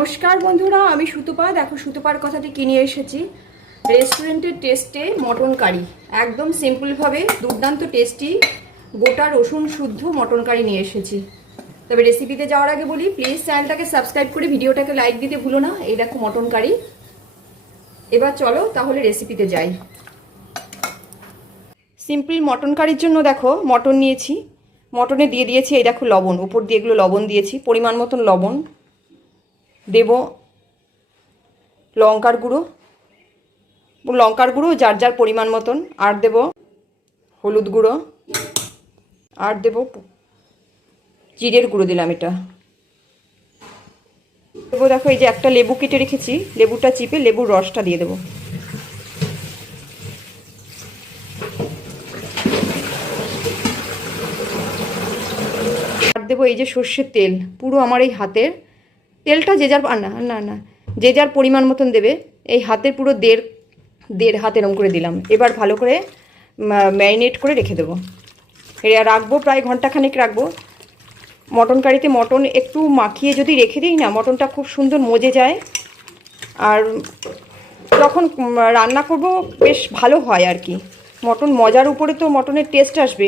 নমস্কার বন্ধুরা, আমি সুতপা। দেখো, সুতপার কথাটি কিনে এসেছি? রেস্টুরেন্টের টেস্টে মটন কারি একদম সিম্পলভাবে দুর্দান্ত টেস্টি, গোটা রসুন শুদ্ধ মটন কারি নিয়ে এসেছি। তবে রেসিপিতে যাওয়ার আগে বলি প্লিজ চ্যানেলটাকে সাবস্ক্রাইব করে ভিডিওটাকে লাইক দিতে ভুলো না। এই দেখো মটন কারি এবার চলো তাহলে রেসিপিতে যাই। সিম্পল মটন কারির জন্য দেখো, মটন নিয়েছি। মটনে দিয়ে দিয়েছি, এই দেখো লবণ। উপর দিয়ে এগুলো লবণ দিয়েছি, পরিমাণ মতন লবণ। দেব লঙ্কার গুঁড়ো। লঙ্কার গুঁড়ো যার যার পরিমাণ মতন। আর দেব হলুদ গুঁড়ো। আর দেব জিরের গুঁড়ো দিলাম এটা। দেবো দেখো এই যে একটা লেবু কেটে রেখেছি। লেবুটা চিপে লেবুর রসটা দিয়ে দেবো। আর দেবো এই যে সর্ষের তেল। পুরো আমার এই হাতের তেলটা যে যার না না না, যে যার পরিমাণ মতন দেবে, এই হাতের পুরো দেড় দেড় হাত এরম করে দিলাম। এবার ভালো করে ম্যারিনেট করে রেখে দেবো। রাখব প্রায় ঘন্টাখানেক রাখব। মটন কারিতে মটন একটু মাখিয়ে যদি রেখে দিই না, মটনটা খুব সুন্দর মজে যায়। আর যখন রান্না করব, বেশ ভালো হয় আর কি। মটন মজার উপরে তো মটনের টেস্ট আসবে।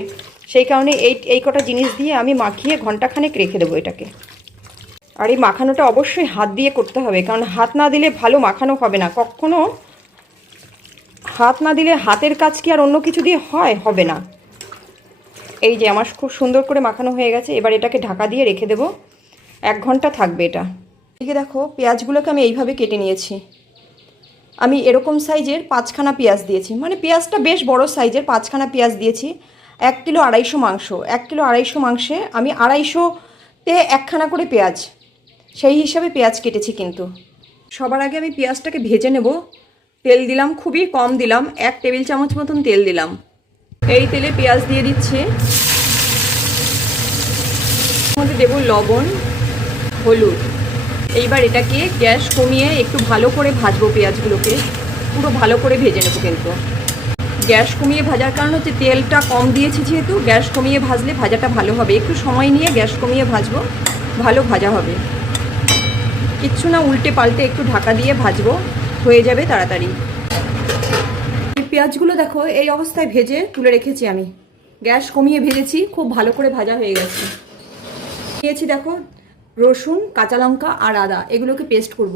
সেই কারণে এই এই কটা জিনিস দিয়ে আমি মাখিয়ে ঘন্টাখানেক রেখে দেবো এটাকে। আর এই মাখানোটা অবশ্যই হাত দিয়ে করতে হবে, কারণ হাত না দিলে ভালো মাখানো হবে না। কখনো হাত না দিলে হাতের কাজ কি আর অন্য কিছু দিয়ে হয়? হবে না। এই যে আমার খুব সুন্দর করে মাখানো হয়ে গেছে, এবার এটাকে ঢাকা দিয়ে রেখে দেবো। এক ঘণ্টা থাকবে এটা। এদিকে দেখো, পেঁয়াজগুলোকে আমি এইভাবে কেটে নিয়েছি। আমি এরকম সাইজের পাঁচখানা পেঁয়াজ দিয়েছি। মানে পেঁয়াজটা বেশ বড় সাইজের পাঁচখানা পেঁয়াজ দিয়েছি। এক কিলো আড়াইশো মাংস। এক কিলো আড়াইশো মাংসে আমি আড়াইশোতে একখানা করে পেঁয়াজ সেই হিসাবে পেঁয়াজ কেটেছি কিন্তু। সবার আগে আমি পেঁয়াজটাকে ভেজে নেব। তেল দিলাম, খুবই কম দিলাম, এক টেবিল চামচ মতন তেল দিলাম। এই তেলে পেঁয়াজ দিয়ে দিচ্ছি। মধ্যে দেবো লবণ, হলুদ। এইবার এটাকে গ্যাস কমিয়ে একটু ভালো করে ভাজবো পেঁয়াজগুলোকে। পুরো ভালো করে ভেজে নেব কিন্তু। গ্যাস কমিয়ে ভাজার কারণ হচ্ছে তেলটা কম দিয়েছি যেহেতু, গ্যাস কমিয়ে ভাজলে ভাজাটা ভালো হবে। একটু সময় নিয়ে গ্যাস কমিয়ে ভাজবো, ভালো ভাজা হবে। কিচ্ছু না, উল্টে পাল্টে একটু ঢাকা দিয়ে ভাজবো। হয়ে যাবে তাড়াতাড়ি। পেঁয়াজগুলো দেখো, এই অবস্থায় ভেজে তুলে রেখেছি আমি। গ্যাস কমিয়ে ভেজেছি, খুব ভালো করে ভাজা হয়ে গেছে। নিয়েছি দেখো, রসুন, কাঁচা লঙ্কা আর আদা, এগুলোকে পেস্ট করব।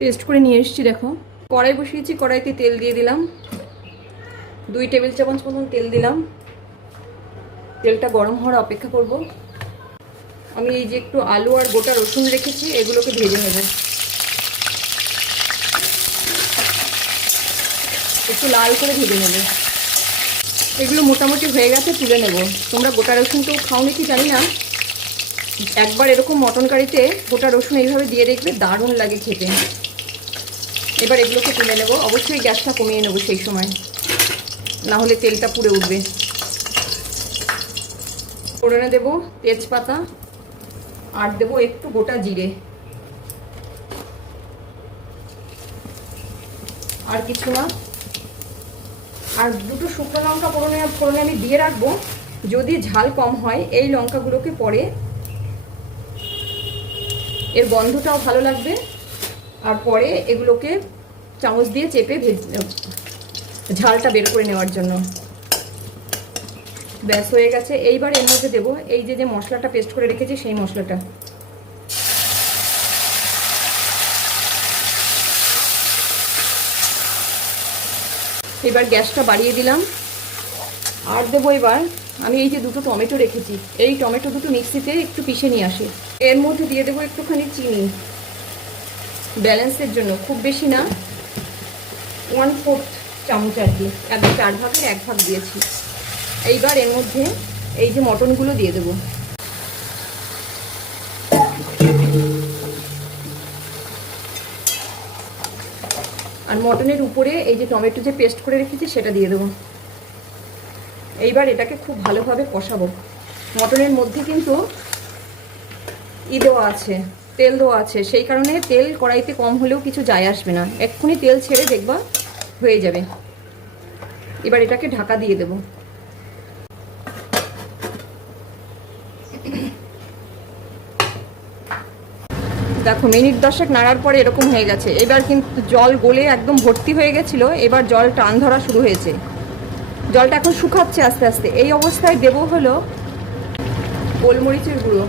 পেস্ট করে নিয়ে এসেছি দেখো। কড়াই বসিয়েছি, কড়াইতে তেল দিয়ে দিলাম। দুই টেবিল চামচ মতন তেল দিলাম। তেলটা গরম হওয়ার অপেক্ষা করব। আমি এই যে একটু আলু আর গোটা রসুন রেখেছি, এগুলোকে ভেজে নেব। একটু লাল করে ভেজে নেবে। এগুলো মোটামুটি হয়ে গেছে, তুলে নেব। তোমরা গোটা রসুন তো খাও কি জানি না। একবার এরকম মটন কারিতে গোটা রসুন এইভাবে দিয়ে দেখবে দারুণ লাগে খেতে। এবার এগুলোকে তুলে নেব। অবশ্যই গ্যাসটা কমিয়ে নেব সেই সময়। না হলে তেলটা পুড়ে উঠবে। ফোড়নে দেবো তেজপাতা। আর দেবো একটু গোটা জিরে। আর কিছু না। আর দুটো শুকনো লঙ্কা ফোড়নে ফোড়নে আমি দিয়ে রাখব। যদি ঝাল কম হয়, এই লঙ্কাগুলোকে পরে এর গন্ধটাও ভালো লাগবে। আর পরে এগুলোকে চামচ দিয়ে চেপে ভেজ ঝালটা বের করে নেওয়ার জন্য। ব্যাস হয়ে গেছে। এইবার এর মধ্যে দেবো এই যে যে মশলাটা পেস্ট করে রেখেছি, সেই মশলাটা। এবার গ্যাসটা বাড়িয়ে দিলাম। আর দেবো এবার, আমি এই যে দুটো টমেটো রেখেছি, এই টমেটো দুটো মিক্সিতে একটু পিষে নিয়ে আসি। এর মধ্যে দিয়ে দেবো একটুখানি চিনি। ব্যালেন্সের জন্য, খুব বেশি না। ওয়ান ফোর্থ চামচ আর কি, একদম চার ভাগের এক ভাগ দিয়েছি। এইবার এর মধ্যে এই যে মটনগুলো দিয়ে দেবো। আর মটনের উপরে এই যে টমেটো যে পেস্ট করে রেখেছি, সেটা দিয়ে দেবো। এইবার এটাকে খুব ভালোভাবে কষাবো। মটনের মধ্যে কিন্তু ই দেওয়া আছে, তেল দেওয়া আছে, সেই কারণে তেল কড়াইতে কম হলেও কিছু যায় আসবে না। এক্ষুনি তেল ছেড়ে দেখবা হয়ে যাবে। এবার এটাকে ঢাকা দিয়ে দেবো। দেখো, মিনিট দশেক নাড়ার পরে এরকম হয়ে গেছে। এবার কিন্তু জল গলে একদম ভর্তি হয়ে গেছিল, এবার জল টান ধরা শুরু হয়েছে। জলটা এখন শুকাচ্ছে আস্তে আস্তে। এই অবস্থায় দেবো হলো গোলমরিচের গুঁড়ো।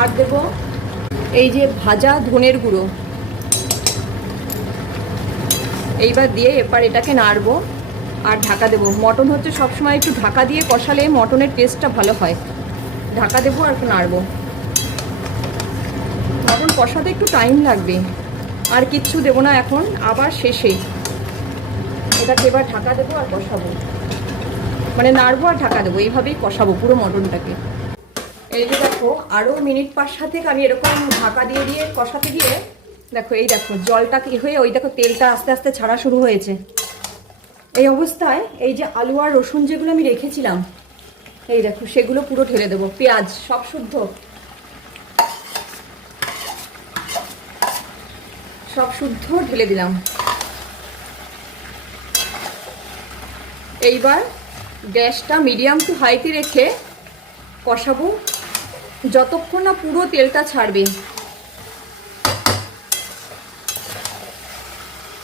আর দেব এই যে ভাজা ধনের গুঁড়ো। এইবার দিয়ে এবার এটাকে নাড়বো আর ঢাকা দেবো। মটন হচ্ছে সবসময় একটু ঢাকা দিয়ে কষালে মটনের টেস্টটা ভালো হয়। ঢাকা দেবো আর একটু নাড়বো। মটন কষাতে একটু টাইম লাগবে। আর কিচ্ছু দেবো না এখন, আবার শেষে। এটাকে এবার ঢাকা দেবো আর কষাবো। মানে নাড়বো আর ঢাকা দেবো, এইভাবেই কষাবো পুরো মটনটাকে। এই যে দেখো আরও মিনিট পাঁচ সাথে আমি এরকম ঢাকা দিয়ে দিয়ে কষাতে গিয়ে, দেখো এই দেখো, জলটা কি হয়ে ওই দেখো তেলটা আস্তে আস্তে ছাড়া শুরু হয়েছে। এই অবস্থায় এই যে আলু আর রসুন যেগুলো আমি রেখেছিলাম, এই দেখো সেগুলো পুরো ঢেলে দেবো। পেঁয়াজ সব শুদ্ধ। সব শুদ্ধ ঢেলে দিলাম। এইবার গ্যাসটা মিডিয়াম টু হাইতে রেখে কষাবো। যতক্ষণ না পুরো তেলটা ছাড়বে।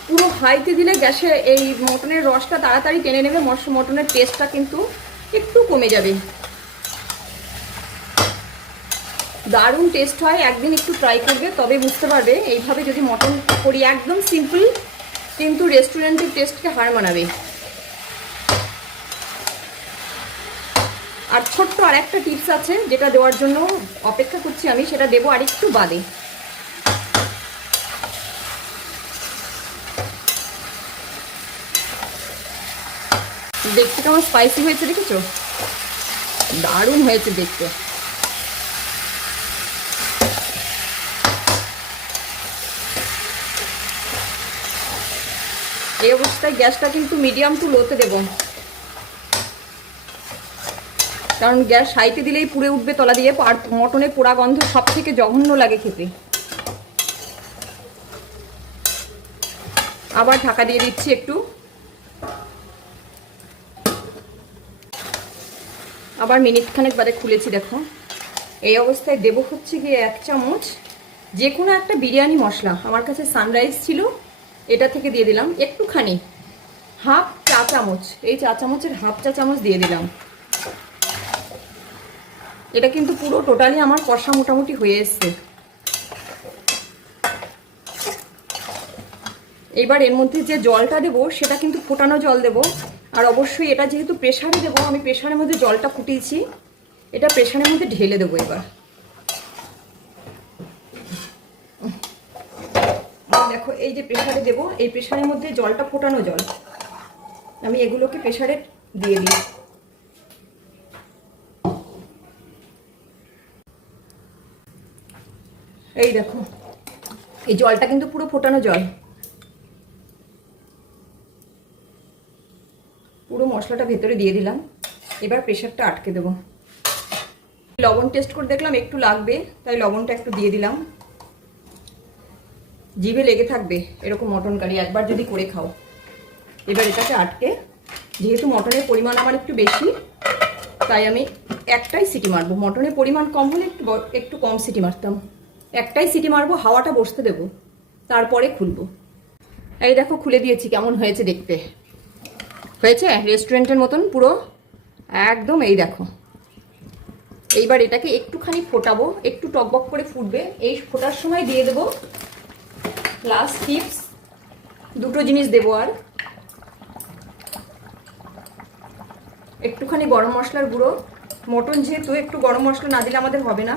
পুরো হাইতে দিলে গ্যাসে এই মটনের রসটা তাড়াতাড়ি টেনে নেবে মটনের টেস্টটা কিন্তু একটু কমে যাবে। দারুণ টেস্ট হয়, একদিন একটু ট্রাই করবে, তবে বুঝতে পারবে। এইভাবে যদি মটন করি, একদম সিম্পল কিন্তু রেস্টুরেন্টের টেস্টকে হার মানাবে। আর ছোট্ট আর একটা টিপস আছে, যেটা দেওয়ার জন্য অপেক্ষা করছি আমি, সেটা দেবো আর একটু বাদে। দেখতে কেমন স্পাইসি হয়েছে, দেখেছ? দারুণ হয়েছে দেখতে। এই অবস্থায় গ্যাসটা কিন্তু মিডিয়াম টু লোতে দেবো। কারণ গ্যাস হাইতে দিলেই পুড়ে উঠবে তলা দিয়ে, আর মটনের পোড়া গন্ধ সব থেকে জঘন্য লাগে খেতে। আবার ঢাকা দিয়ে দিচ্ছি একটু। আবার মিনিট খানেক বাদে খুলেছি, দেখো। এই অবস্থায় দেব হচ্ছে গিয়ে এক চামচ যে কোনো একটা বিরিয়ানি মশলা। আমার কাছে সানরাইজ ছিল। এটা থেকে দিয়ে দিলাম একটুখানি হাফ চা চামচ। এই চা চামচের হাফ চা চামচ দিয়ে দিলাম। এটা কিন্তু পুরো টোটালি আমার কষা মোটামুটি হয়ে এসছে। এবার এর মধ্যে যে জলটা দেবো, সেটা কিন্তু ফোটানো জল দেবো। আর অবশ্যই এটা যেহেতু প্রেশারে দেবো, আমি প্রেশারের মধ্যে জলটা ফুটিয়েছি। এটা প্রেশারের মধ্যে ঢেলে দেবো এবার আর দেখো, এই যে প্রেশারে দেবো, এই প্রেশারের মধ্যে জলটা ফোটানো জল। আমি এগুলোকে প্রেশারে দিয়ে দিই। এই দেখো, এই জলটা কিন্তু পুরো ফোটানো জল। পুরো মশলাটা ভেতরে দিয়ে দিলাম। এবার প্রেশারটা আটকে দেবো। লবণ টেস্ট করে দেখলাম একটু লাগবে, তাই লবণটা একটু দিয়ে দিলাম। জিভে লেগে থাকবে, এরকম মটন কারি একবার যদি করে খাও। এবার এটাকে আটকে, যেহেতু মটনের পরিমাণ আমার একটু বেশি, তাই আমি একটাই সিটি মারবো। মটনের পরিমাণ কম হলে একটু একটু কম সিটি মারতাম। একটাই সিটি মারবো, হাওয়াটা বসতে দেবো, তারপরে খুলবো। এই দেখো, খুলে দিয়েছি, কেমন হয়েছে দেখতে। হয়েছে? রেস্টুরেন্টের মতন পুরো? একদম এই দেখো। এইবার এটাকে একটুখানি ফোটাবো, একটু টকবক করে ফুটবে। এই ফোটার সময় দিয়ে দেবো লাস্ট টিপস দুটো জিনিস দেবো আর। একটুখানি গরম মশলার গুঁড়ো। মটন যেহেতু একটু গরম মশলা না দিলে আমাদের হবে না।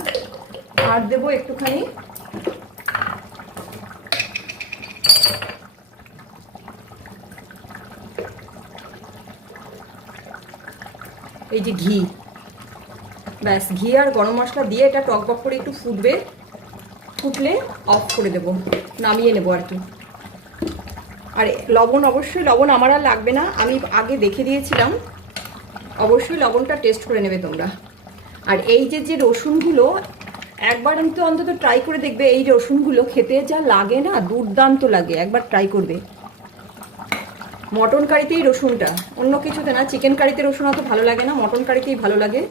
আর দেবো একটুখানি এই যে ঘি। ব্যাস, ঘি আর গরম মশলা দিয়ে এটা টকবক করে একটু ফুটবে। ফুটলে অফ করে দেবো, নামিয়ে নেব আর কি। আর লবণ, অবশ্যই লবণ আমার আর লাগবে না, আমি আগে দেখে দিয়েছিলাম। অবশ্যই লবণটা টেস্ট করে নেবে তোমরা। আর এই যে যে রসুনগুলো, একবার আমি তো অন্তত ট্রাই করে দেখবে, এই রসুনগুলো খেতে যা লাগে না, দুর্দান্ত লাগে, একবার ট্রাই করবে। মটন কারিতেই রসুনটা, অন্য কিছুতে না চিকেন কারিতে রসুন অত ভালো লাগে না, মটন কারিতেই ভালো লাগে।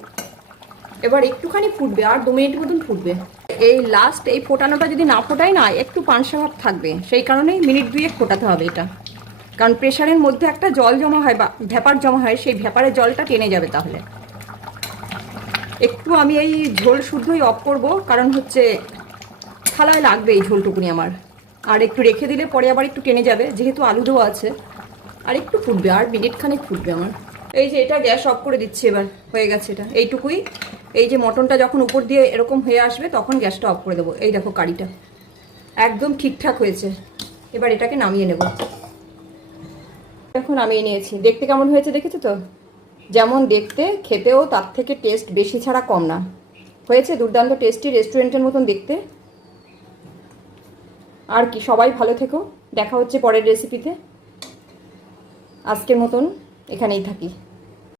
এবার একটুখানি ফুটবে, আর দু মিনিট মতন ফুটবে। এই লাস্ট এই ফোটানোটা যদি না ফোটাই না, একটু পানসা ভাব থাকবে। সেই কারণেই মিনিট দুয়েক ফোটাতে হবে এটা। কারণ প্রেশারের মধ্যে একটা জল জমা হয় বা ভ্যাপার জমা হয়, সেই ভ্যাপারের জলটা টেনে যাবে তাহলে। একটু আমি এই ঝোল শুদ্ধই অফ করব, কারণ হচ্ছে থালায় লাগবে এই ঝোলটুকুনি আমার। আর একটু রেখে দিলে পরে আবার একটু টেনে যাবে, যেহেতু আলু দেওয়া আছে। আর একটু ফুটবে, আর মিনিট খানেক ফুটবে আমার। এই যে এটা গ্যাস অফ করে দিচ্ছি এবার, হয়ে গেছে এটা। এইটুকুই। এই যে মটনটা যখন উপর দিয়ে এরকম হয়ে আসবে, তখন গ্যাসটা অফ করে দেবো। এই দেখো কারিটা। একদম ঠিকঠাক হয়েছে। এবার এটাকে নামিয়ে নেব। এখন নামিয়ে নিয়েছি। দেখতে কেমন হয়েছে দেখেছ তো? যেমন দেখতে, খেতেও তার থেকে টেস্ট বেশি ছাড়া কম না। হয়েছে দুর্দান্ত টেস্টি রেস্টুরেন্টের মতন দেখতে। আর কি, সবাই ভালো থেকো। দেখা হচ্ছে পরের রেসিপিতে আজকের মতন এখানেই থাকি।